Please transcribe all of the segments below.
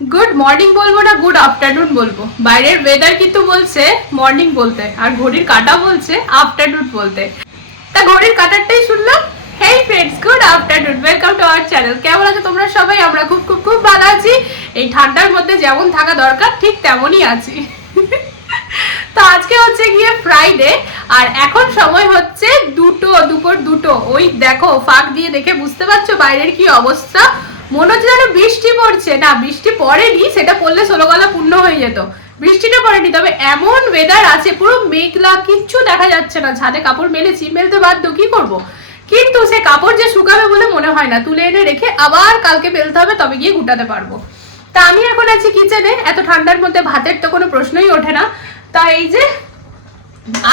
Good morning বলব না good afternoon বলব? বাইরের ওয়েদার কিন্তু বলছে মর্নিং বলতে, আর ঘড়ির কাটা বলছে আফটারনুন বলতে। তা ঘড়ির কাটারটাই শুনলাম। Hey friends good afternoon welcome to our channel কেমন আছো তোমরা সবাই? আমরা খুব খুব খুব ভালো আছি। এই ঠান্ডার মধ্যে যেমন থাকা দরকার, ঠিক তেমনই আছি। তো আজকে হচ্ছে গিয়ে ফ্রাইডে আর এখন সময় হচ্ছে দুটো, দুপুর দুটো। ওই দেখো, ফাঁক দিয়ে দেখে বুঝতে পারছ বাইরের কি অবস্থা। মনে হচ্ছে যেন বৃষ্টি পড়ছে। না, বৃষ্টি পড়েনি, সেটা পড়লে ষোলোগলা পূর্ণ হয়ে যেত। বৃষ্টিটা পড়েনি, তবে এমন ওয়েদার আছে, পুরো মেঘলা, কিচ্ছু দেখা যাচ্ছে না। ছাদে কাপড় মেলেছি মেলতে বাধ্য, কি করব। কিন্তু সে কাপড় যে শুকাবে বলে মনে হয় না। তুলে এনে রেখে আবার কালকে মেলতে হবে, তবে গিয়ে গুটাতে পারব। তা আমি এখন আছি কিচেনে এত ঠান্ডার মধ্যে ভাতের তো কোনো প্রশ্নই ওঠে না। তা এই যে,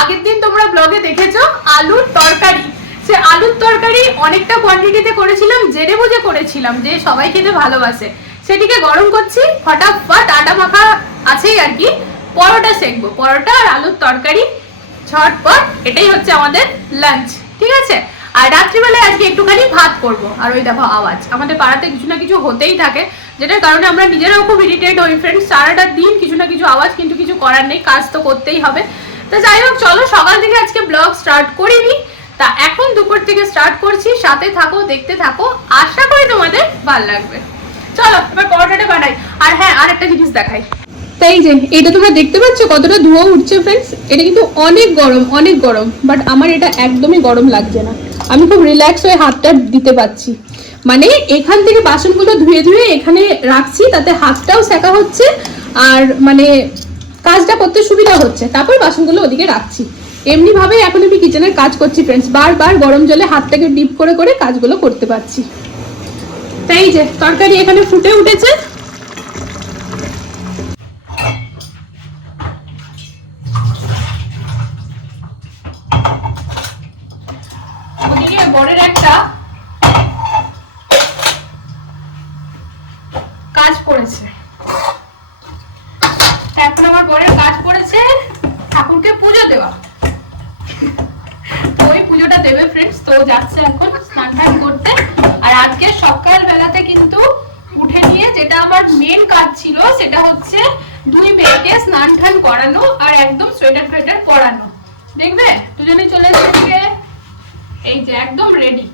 আগের দিন তোমরা ব্লগে দেখেছ, আলুর তরকারি। সে আলুর তরকারি অনেকটা কোয়ান্টিটিতে করেছিলাম, জেনে বুঝে করেছিলাম যে সবাই খেতে ভালোবাসে। সেটিকে গরম করছি, ফটাফট আটা মাখা আছেই আর কি, পরোটা সেকবো। পরোটা আর আলুর তরকারি, ঝটপট, এটাই হচ্ছে আমাদের লাঞ্চ ঠিক আছে? আর রাত্রিবেলায় আজকে একটুখানি ভাত করব। আর ওই দেখো আওয়াজ, আমাদের পাড়াতে কিছু না কিছু হতেই থাকে, যেটার কারণে আমরা নিজেরাও খুব ইরিটেট হই। ফ্রেন্ডস সারাটা দিন কিছু না কিছু আওয়াজ, কিন্তু কিছু করার নেই, কাজ তো করতেই হবে। তো যাই হোক, চলো সকাল থেকে আজকে ব্লগ স্টার্ট করিনি। তা এখন দুপুর থেকে স্টার্ট করছি, সাথে থাকো, দেখতে থাকো। আশা করি তোমাদের ভালো লাগবে। চলো, এবার পরোটাটা বানাই। আর হ্যাঁ আর একটা জিনিস দেখাই। তাই যে, এটা তোমরা দেখতে পাচ্ছ কতটা ধোঁয়া উঠছে ফ্রেন্ডস এটা কিন্তু অনেক গরম অনেক গরম বাট আমার এটা একদমই গরম লাগছে না। আমি খুব রিল্যাক্স হয়ে হাতটা দিতে পারছি। মানে এখান থেকে বাসনগুলো ধুয়ে ধুয়ে এখানে রাখছি, তাতে হাতটাও সেকা হচ্ছে, আর মানে কাজটা করতে সুবিধা হচ্ছে। তারপর বাসনগুলো ওদিকে রাখছি। এমনি ভাবে এখন আমি কিচেনের কাজ করছি ফ্রেন্ডস বারবার গরম জলে হাতটাকে ডিপ করে করে কাজগুলো করতে পারছি। তাই যে, তরকারি এখানে ফুটে উঠেছে ওদিকে বরের একটা কাজ পড়েছে এখন আমার বরের কাজ পড়েছে ঠাকুরকে পুজো দেওয়া ওই পুজোটা দেবে ফ্রেন্ডস তো যাচ্ছে এখন স্নান টান করতে আর আজকে সকাল বেলাতে কিন্তু উঠে নিয়ে যেটা আমার মেন কাজ ছিল সেটা হচ্ছে দুই স্নান টান করানো আর একদম সোয়েটার ফোয়েটার পরানো। দেখবে? দুজনে চলে যাচ্ছে এই যে একদম রেডি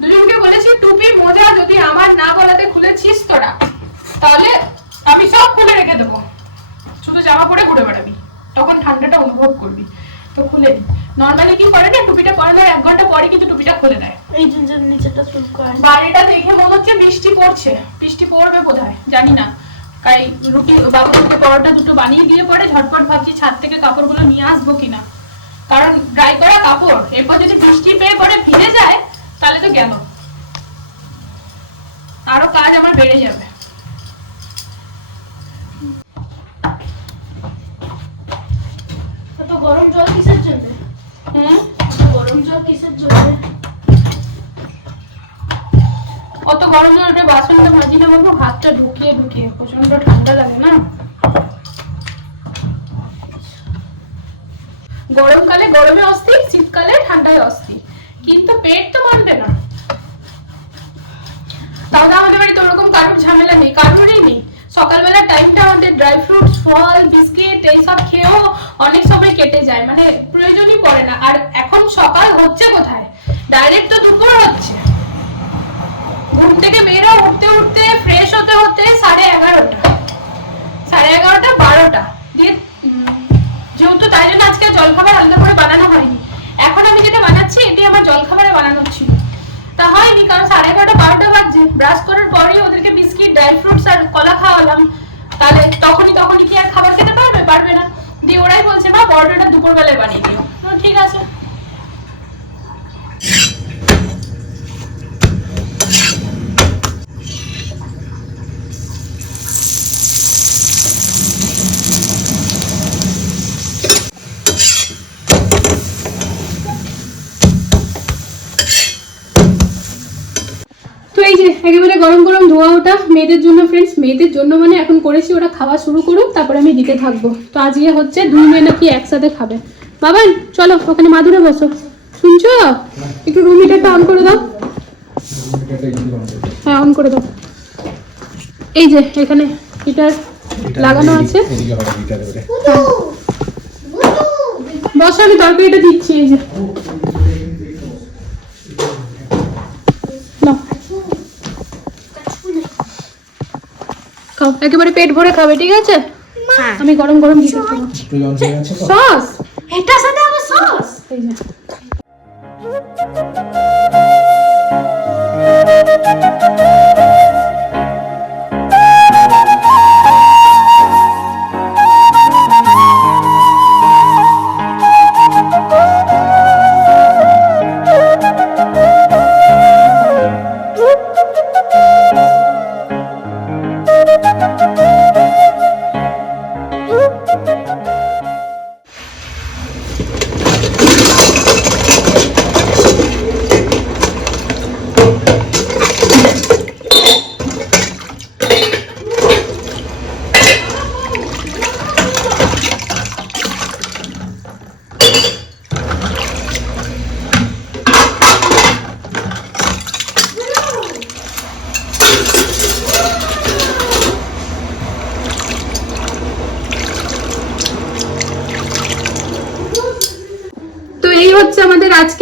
দুজনকে বলেছি টুপি মোজা যদি আমার না গলাতে খুলেছিস তোরা তাহলে আমি সব খুলে রেখে দেবো। শুধু জামা পরে ঘুরে বেড়াবি। তখন ঠান্ডাটা অনুভব করবি। তো খুলে দি নর্মালি কি করে না টুপিটা পরানোর এক ঘণ্টা পরে কিন্তু টুপিটা খুলে দেয়। এই জিনিসের নিচেটা চুলকো আর বাড়িটা দেখে মনে হচ্ছে বৃষ্টি পড়ছে। বৃষ্টি পড়বে বোধ জানি না। তাই রুটি বাবুকে পরোটা দুটো বানিয়ে দিয়ে পরে ঝটপট ভাবছি ছাদ থেকে কাপড়গুলো নিয়ে আসব কিনা। কারণ ড্রাই করা কাপড় এরপর যদি বৃষ্টি পেয়ে পরে ভিজে যায় তাহলে তো গেল। আরও কাজ আমার বেড়ে যাবে। এত গরম জল কিসের জন্য? হুম? এত গরম জল কিসের জন্য? অত গরম ওটা বাসনটা মাজি না বাবু হাতটা ঢুকিয়ে ঢুকিয়ে। প্রচণ্ড ঠান্ডা লাগে না? গরমকালে গরমে অস্থির, শীতকালে ঠান্ডায় অস্থির। কিন্তু পেট তো মানবে না। তাহলে আমাদের বাড়িতে ওরকম কারোর ঝামেলা নেই, কারোরই নেই। সকালবেলা টাইমটা আমাদের ড্রাই ফ্রুটস, ফল, বিস্কিট এইসব খেয়েও অনেক সময় কেটে যায় মানে প্রয়োজনই পড়ে না। আর এখন সকাল হচ্ছে কোথায়? ডাইরেক্ট তো দুপুর হচ্ছে। ঘুম থেকে বেরো, উঠতে উঠতে ফ্রেশ হতে হতে সাড়ে এগারোটা। সাড়ে এগারোটা, বারোটা। দিয়ে যেহেতু তাই জন্য আজকে জলখাবার আলাদা করে বানানো হয়নি। এখন আমি যেটা বানাচ্ছি, এটি আমার জলখাবারে বানানো ছিল। তা হয়নি, কারণ সাড়ে এগারোটা, বারোটা বাজছে। ব্রাশ করার পরেই ওদেরকে বিস্কিট ড্রাই ফ্রুটস আর কলা খাওয়ালাম। তাহলে তখনই তখনই কি আর খাবার খেতে পারবে? পারবে না। দিয়ে ওরাই বলছে, মা, পরোটাটা দুপুরবেলায় বানিয়ে দিও ঠিক আছে তো এই যে একেবারে গরম গরম ধোয়া ওটা। মেয়েদের জন্য ফ্রেন্ডস মেয়েদের জন্য মানে এখন করেছি ওরা খাওয়া শুরু করুক তারপরে আমি দিতে থাকব। তো আজকে হচ্ছে দুই মেয়ে নাকি একসাথে খাবে। বাবান চলো ওখানে মাদুরে বসো। শুনছো? একটু রুম হিটারটা অন করে দাও। হ্যাঁ অন করে দাও। এই যে এখানে হিটার লাগানো আছে। বস আমি তরকারিটা দিচ্ছি এই যে। একেবারে পেট ভরে খাবে ঠিক আছে? আমি গরম গরম দিয়ে সস। এটা সাথে আবার সস?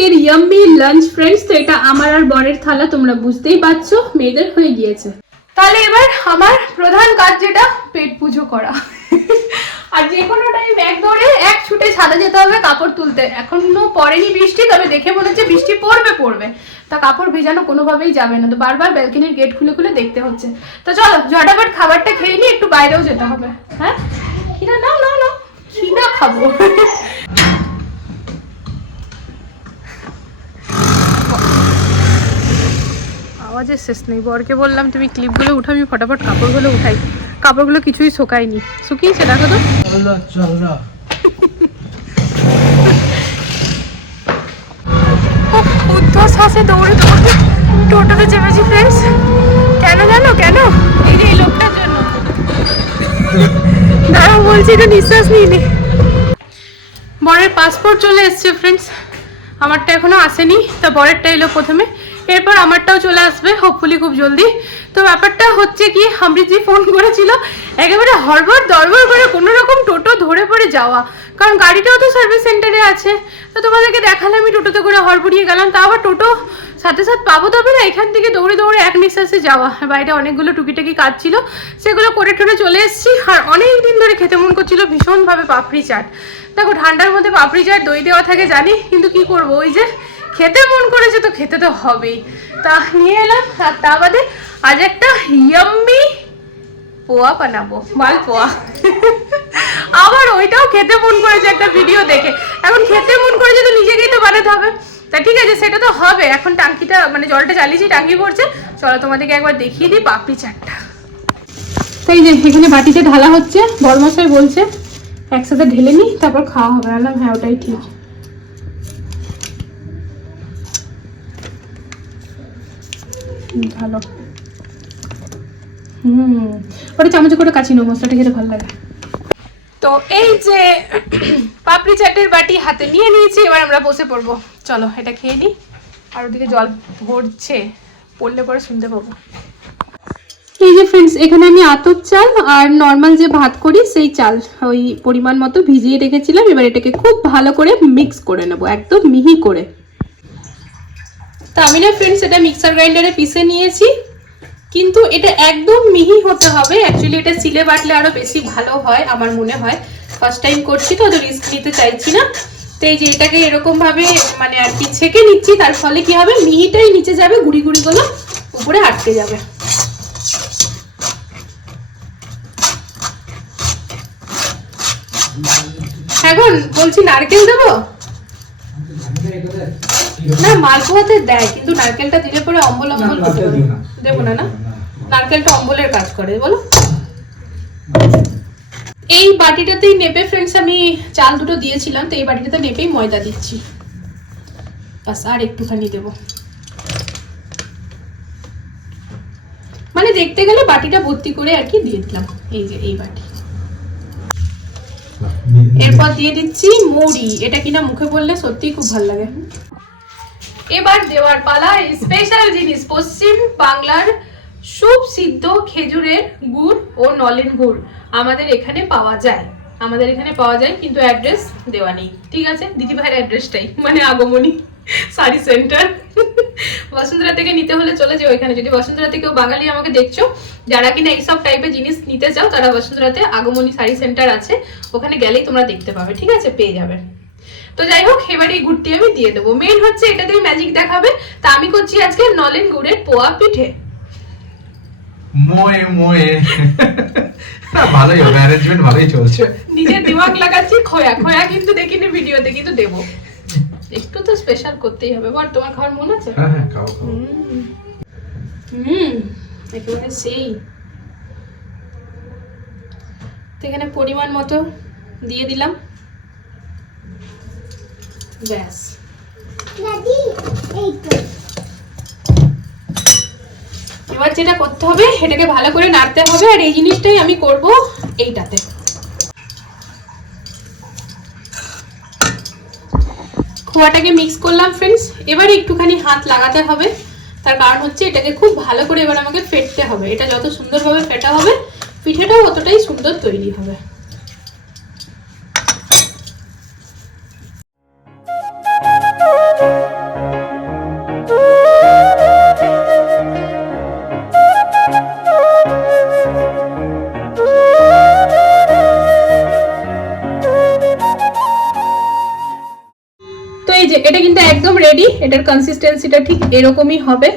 আজকের ইয়াম্মি লাঞ্চ ফ্রেন্ডস তো এটা আমার আর বরের থালা, তোমরা বুঝতেই পারছ, মেয়েদের হয়ে গিয়েছে। তাহলে এবার আমার প্রধান কাজ যেটা, পেট পুজো করা। আর যে কোনো টাইম এক দৌড়ে এক ছুটে ছাদে যেতে হবে কাপড় তুলতে। এখনও পড়েনি বৃষ্টি, তবে দেখে মনে হচ্ছে বৃষ্টি পড়বে পড়বে। তা কাপড় ভেজানো কোনোভাবেই যাবে না। তো বারবার ব্যালকনির গেট খুলে খুলে দেখতে হচ্ছে। তো চলো, ঝটাপট খাবারটা খেয়ে নিয়ে একটু বাইরেও যেতে হবে। হ্যাঁ? খিদা? না না না। খিদা খাব। আওয়াজের শেষ নেই। বরকে বললাম তুমি ক্লিপগুলো উঠো আমি ফটাফট কাপড়গুলো উঠাই। কাপড়গুলো কিছুই শোকায়নি। শুকিয়েছে দেখো তো। উদ্ধশ্বাসে দৌড়ে দৌড়ে। টোটোতে চেপেছি ফ্রেন্ডস কেন জানো কেন? এই যে এই লোকটার জন্য। দাঁড়াও বলছি একটু নিঃশ্বাস নিয়ে নি। বরের পাসপোর্ট চলে এসছে ফ্রেন্ডস আমারটা এখনও আসেনি। তা বরেরটা এলো প্রথমে। এরপর আমারটাও চলে আসবে হোপফুলি খুব জলদি। তো ব্যাপারটা হচ্ছে কি আমৃতি ফোন করেছিল, একেবারে হরবর দরবর করে কোনো রকম টোটো ধরে পড়ে যাওয়া। কারণ গাড়িটাও তো সার্ভিস সেন্টারে আছে। তো তোমাদেরকে দেখালে আমি টোটোতে করে হড়বড়িয়ে গেলাম। তা আবার টোটো সাথে সাথে পাবো তবে না, এখান থেকে দৌড়ে দৌড়ে এক নিঃশ্বাসে যাওয়া। বাইরে অনেকগুলো টুকিটাকি কাজ ছিল, সেগুলো করে টরে চলে এসেছি। আর অনেক দিন ধরে খেতে মন করছিল ভীষণভাবে পাপড়ি চাট। দেখো, ঠান্ডার মধ্যে পাপড়ি চাট দই দেওয়া থাকে জানি, কিন্তু কি করব? ওই যে খেতে মন করেছে তো খেতে তো হবেই। তা নিয়ে এলাম, আর তা বাদে আজ একটা ইয়াম্মি পোয়া বানাবো, মাল পোয়া। আবার ওইটাও খেতে মন করেছে একটা ভিডিও দেখে। এখন খেতে মন করেছে তো নিজেকেই তো বানাতে হবে। তা ঠিক আছে, সেটা তো হবে। এখন টাঙ্কিটা মানে জলটা চালিয়েছি টাঙ্কি পড়ছে চলো তোমাদেরকে একবার দেখিয়ে দিই পাপড়ি চাটটা। তো এই যে, এখানে বাটিতে ঢালা হচ্ছে, বরমশাই বলছে, একসাথে ঢেলে নিই, তারপর খাওয়া হবে। আলাম হ্যাঁ ওটাই ঠিক। ভালো। হুম ওটা চামচে করে কাছি নেব মশলাটা খেতে ভালো লাগে। তো এই যে পাপড়ি চাটের বাটি হাতে নিয়ে নিয়েছি এবার আমরা বসে পড়ব। চলো এটা খেয়ে নিই আর ওদিকে জল ভরছে পড়লে পরে শুনতে পাবো। এই যে ফ্রেন্ডস এখানে আমি আতপ চাল আর নর্মাল যে ভাত করি সেই চাল ওই পরিমাণ মতো ভিজিয়ে রেখেছিলাম। এবার এটাকে খুব ভালো করে মিক্স করে নেব একদম মিহি করে। তা আমি না ফ্রেন্ডস এটা মিক্সার গ্রাইন্ডারে পিষে নিয়েছি। কিন্তু এটা একদম মিহি হতে হবে। অ্যাকচুয়ালি এটা সিলে বাটলে আরও বেশি ভালো হয়, আমার মনে হয়। ফার্স্ট টাইম করছি তো তো রিস্ক নিতে চাইছি না। তো এই যে এটাকে এরকম ভাবে মানে আর কি ছেঁকে নিচ্ছি, তার ফলে কি হবে? মিহিটাই নিচে যাবে, গুড়ি গুড়িগুলো উপরে আটকে যাবে। এখন বলছি নারকেল দেবো? না মালপোয়াতে দেয় কিন্তু নারকেলটা দিলে পরে অম্বল অম্বল হতে পারে। দেবো না না? নারকেলটা অম্বলের কাজ করে বলো। এই বাটিটাতেই নেপে ফ্রেন্ডস আমি চাল দুটো দিয়েছিলাম তো এই বাটিটাতে নেপেই ময়দা দিচ্ছি। বাস আর একটুখানি দেবো। মানে দেখতে গেলে বাটিটা ভর্তি করে আর কি দিয়ে দিলাম এই যে এই বাটি। এরপর দিয়ে দিচ্ছি মুড়ি এটা কিনা মুখে বললে সত্যিই খুব ভালো লাগে। এবার দেওয়ার পালা স্পেশাল জিনিস, পশ্চিম বাংলার সুপ সিদ্ধ খেজুরের গুড় ও নলেন গুড় আমাদের এখানে পাওয়া যায়। আমাদের এখানে পাওয়া যায়, কিন্তু অ্যাড্রেস দেওয়া নেই। ঠিক আছে? দিদি ভাইয়ের অ্যাড্রেসটাই মানে আগমনী, শাড়ি সেন্টার বসুন্ধরা থেকে নিতে হলে চলে যাও এখানে। যদি বসুন্ধরা থেকেও বাঙালি আমাকে দেখছ, যারা কিনা এইসব টাইপের জিনিস নিতে চাও, তারা বসুন্ধরাতে আগমনী শাড়ি সেন্টার আছে। ওখানে গেলেই তোমরা দেখতে পাবে, ঠিক আছে? পেয়ে যাবে। তো যাই হোক এবার এই গুড়টি আমি দিয়ে দেবো। মেন হচ্ছে এটাতে ম্যাজিক দেখাবে। তা আমি করছি আজকে নলেন গুড়ের পোয়া পিঠে। মোয়ে মোয়ে। ভালোই হবে অ্যারেঞ্জমেন্ট ভালোই চলছে। নিজের দিমাগ লাগাচ্ছি খোয়া খোয়া কিন্তু দেখিনি ভিডিওতে কিন্তু দেবো। একটু তো স্পেশাল করতেই হবে বল তোমার খাওয়ার মন আছে? হ্যাঁ হ্যাঁ খাও খাও। হুম একেবারে সেই। তো এখানে পরিমাণ মতো দিয়ে দিলাম। ব্যাস এবার যেটা করতে হবে এটাকে ভালো করে নাড়তে হবে, আর এই জিনিসটাই আমি করব এইটাতে। খোয়াটাকে মিক্স করলাম ফ্রেন্ডস এবার একটুখানি হাত লাগাতে হবে। তার কারণ হচ্ছে, এটাকে খুব ভালো করে এবার আমাকে ফেটতে হবে। এটা যত সুন্দরভাবে ফেটা হবে, পিঠেটাও অতটাই সুন্দর তৈরি হবে। এটার কনসিস্টেন্সিটা ঠিক এরকমই হবে।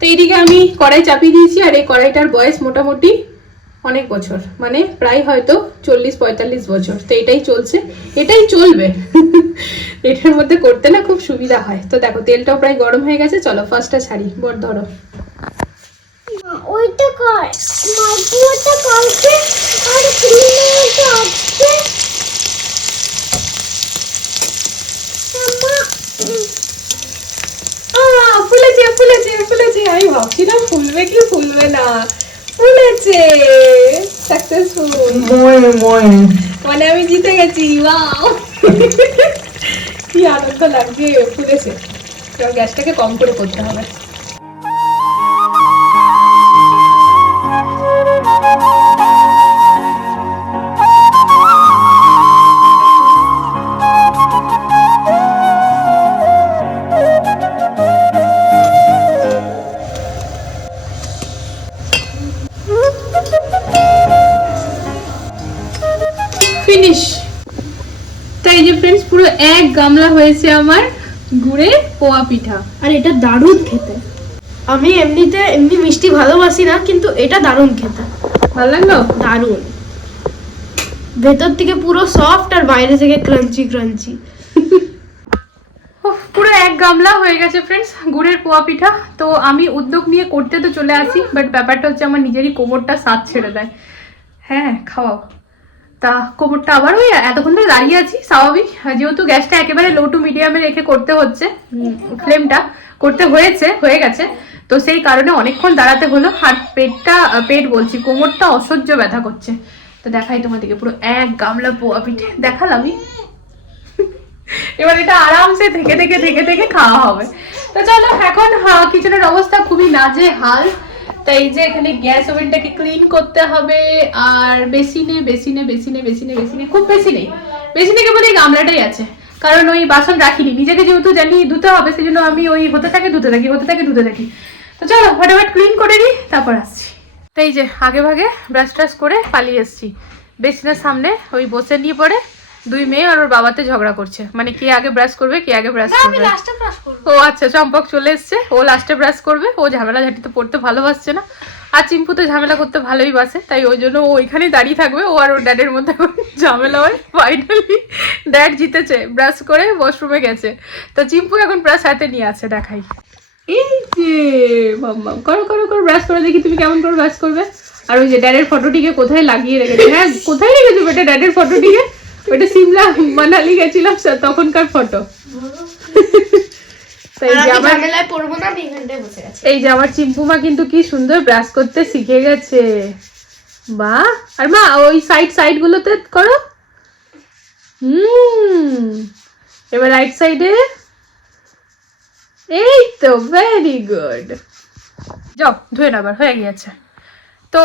তো এইদিকে আমি কড়াই চাপিয়ে দিয়েছি আর এই কড়াইটার বয়স মোটামুটি অনেক বছর মানে প্রায় হয়তো চল্লিশ পঁয়তাল্লিশ বছর। তো এটাই চলছে। এটাই চলবে। এটার মধ্যে করতে না খুব সুবিধা হয়। তো দেখো তেলটাও প্রায় গরম হয়ে গেছে। চলো ফার্স্টটা ছাড়ি। বর ধরো। মা, ওইটা কর মাইক্রোটা কালকে আর ক্রিমেটা আজকে আম্মা, উম, আহ, ফুলেছে ফুলেছে আমি ভাবছিলাম ফুলবে কি ফুলবে না। ফুলেছে সাকসেসফুল মই মই মানে আমি জিতে গেছি ওয়াও কি আনন্দ লাগছে ফুলেছে। গ্যাসটাকে কম করে করতে হবে। ফিনিশ তাই যে ফ্রেন্ডস পুরো এক গামলা হয়েছে আমার গুড়ের পোয়া পিঠা। আর এটা দারুণ খেতে। আমি এমনিতে এমনি মিষ্টি ভালোবাসি না কিন্তু এটা দারুণ খেতে। ভালো লাগল? দারুণ। ভেতর থেকে পুরো সফট আর বাইরে থেকে ক্রাঞ্চি ক্রাঞ্চি পুরো এক গামলা হয়ে গেছে ফ্রেন্ডস গুড়ের পোয়া পিঠা। তো আমি উদ্যোগ নিয়ে করতে তো চলে আসি বাট ব্যাপারটা হচ্ছে আমার নিজেরই কোমরটা সাথ ছেড়ে দেয়। হ্যাঁ খাওয়াও। তা কোমরটা আবার ওই এতক্ষণ ধরে দাঁড়িয়ে আছি, স্বাভাবিক। যেহেতু গ্যাসটা একেবারে লো টু মিডিয়ামে রেখে করতে হচ্ছে ফ্লেমটা করতে হয়েছে, হয়ে গেছে। তো সেই কারণে অনেকক্ষণ দাঁড়াতে হলো। আর পেটটা, পেট বলছি, কোমরটা অসহ্য ব্যথা করছে। তো দেখাই তোমাদেরকে পুরো এক গামলা পোয়া পিঠে। দেখালামই এবার এটা আরামসে থেকে থেকে থেকে থেকে খাওয়া হবে। তো চলো, এখন কিচেনের অবস্থা খুবই নাজে হাল তাই যে এখানে গ্যাস ওভেনটাকে ক্লিন করতে হবে, আর বেসিনে বেসিনে বেসিনে বেসিনে বেসিনে, খুব বেশি নেই। বেসিনে কেবল এই গামলাটাই আছে, কারণ ওই বাসন রাখিনি। নিজেকে যেহেতু জানি ধুতে হবে সেই জন্য আমি ওই হতে থাকে, ধুতে থাকি, হতে থাকে, ধুতে থাকি। তো চলো, ফটাফট ক্লিন করে নিই, তারপর আসছি। তো এই যে, আগে ভাগে ব্রাশ ট্রাশ করে পালিয়ে এসছি। বেসিনের সামনে ওই বসে নিয়ে পড়ে দুই মেয়ে আর ওর বাবাতে ঝগড়া করছে। মানে কে আগে ব্রাশ করবে কে আগে ব্রাশ করবে। ও আচ্ছা চম্পক চলে এসছে। ও লাস্টে ব্রাশ করবে। ও ঝামেলা ঝাঁটিতে পড়তে ভালোবাসছে না। আর চিম্পু তো ঝামেলা করতে ভালোই বাসে। তাই ওই জন্য ও ওইখানেই দাঁড়িয়ে থাকবে। ও আর ওর ড্যাডের মধ্যে ঝামেলা হয়। ফাইনালি ড্যাড জিতেছে। ব্রাশ করে ওয়াশরুমে গেছে। তো চিম্পু এখন ব্রাশ হাতে নিয়ে আছে দেখাই। এই যে বাম্বাম করো করো করো ব্রাশ করে। দেখি তুমি কেমন করে ব্রাশ করবে। আর ওই যে ড্যাডের ফটোটিকে কোথায় লাগিয়ে রেখেছে? হ্যাঁ কোথায় রেখেছো বেটা ড্যাডের ফটোটিকে ওইটা সিমলা মানালি গেছিলাম তখনকার ফটো এই যে আমার চিম্পুমা কিন্তু কি সুন্দর ব্রাশ করতে শিখে গেছে। বাহ আর মা ওই সাইড সাইড গুলোতে করো। হুম এবার রাইট সাইডে এই তো ভেরি গুড যাও ধুয়ে নেবার হয়ে গিয়েছে। তো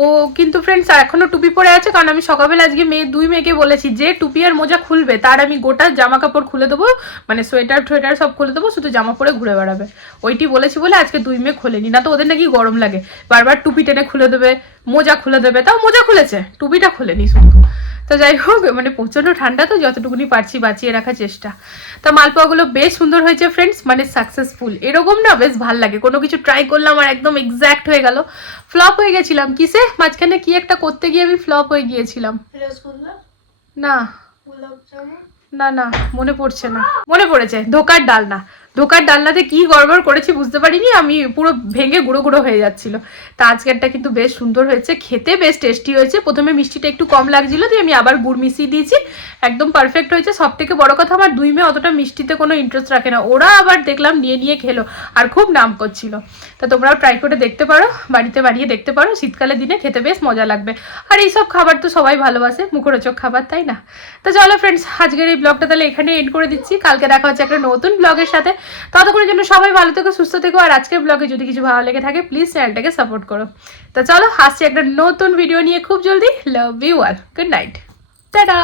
ও কিন্তু ফ্রেন্ডস এখনও টুপি পরে আছে, কারণ আমি সকালবেলা আজকে মেয়ে, দুই মেয়েকে বলেছি, যে টুপি আর মোজা খুলবে, তার আমি গোটা জামা কাপড় খুলে দেবো মানে সোয়েটার টোয়েটার সব খুলে দেবো, শুধু জামা পরে ঘুরে বেড়াবে। ওইটি বলেছি বলে আজকে দুই মেয়ে খোলেনি, না তো ওদের নাকি গরম লাগে। বারবার টুপি টেনে খুলে দেবে, মোজা খুলে দেবে, তাও মোজা খুলেছে, টুপিটা খুলেনি শুধু। তো যাই হোক মানে প্রচণ্ড ঠান্ডা তো যতটুকুনি পারছি বাঁচিয়ে রাখার চেষ্টা। তো মালপোয়াগুলো বেশ সুন্দর হয়েছে ফ্রেন্ডস মানে সাকসেসফুল এরকম না বেশ ভালো লাগে। কোনো কিছু ট্রাই করলাম আর একদম এক্স্যাক্ট হয়ে গেল। ফ্লপ হয়ে গেছিলাম। কিসে? মাঝখানে কি একটা করতে গিয়ে আমি ফ্লপ হয়ে গিয়েছিলাম। না। না না মনে পড়ছে না। মনে পড়েছে। ধোকার ডালনা ধোকার ডালনাতে কি গড়বড় করেছি বুঝতে পারিনি, আমি পুরো ভেঙে গুঁড়ো গুঁড়ো হয়ে যাচ্ছিল। তা আজকেরটা কিন্তু বেশ সুন্দর হয়েছে, খেতে বেশ টেস্টি হয়েছে। প্রথমে মিষ্টিটা একটু কম লাগছিল, দিয়ে আমি আবার গুড় মিশিয়ে দিয়েছি। একদম পারফেক্ট হয়েছে সব থেকে বড় কথা আমার দুই মেয়ে অতটা মিষ্টিতে কোনো ইন্টারেস্ট রাখে না। ওরা আবার দেখলাম নিয়ে নিয়ে খেলো, আর খুব নাম করছিল। তা তোমরাও ট্রাই করে দেখতে পারো, বাড়িতে বানিয়ে দেখতে পারো শীতকালের দিনে খেতে বেশ মজা লাগবে। আর এইসব খাবার তো সবাই ভালোবাসে, মুখরোচক খাবার, তাই না? তো চলো ফ্রেন্ডস আজকের এই ব্লগটা তাহলে এখানে এন্ড করে দিচ্ছি। কালকে দেখা হচ্ছে একটা নতুন ব্লগের সাথে। ততক্ষণের জন্য সবাই ভালো থেকো, সুস্থ থেকো, আর আজকের ব্লগে যদি কিছু ভালো লেগে থাকে প্লিজ চ্যানেলটাকে সাপোর্ট করো। তা চলো, আসছি একটা নতুন ভিডিও নিয়ে। খুব জলদি love you all good night tata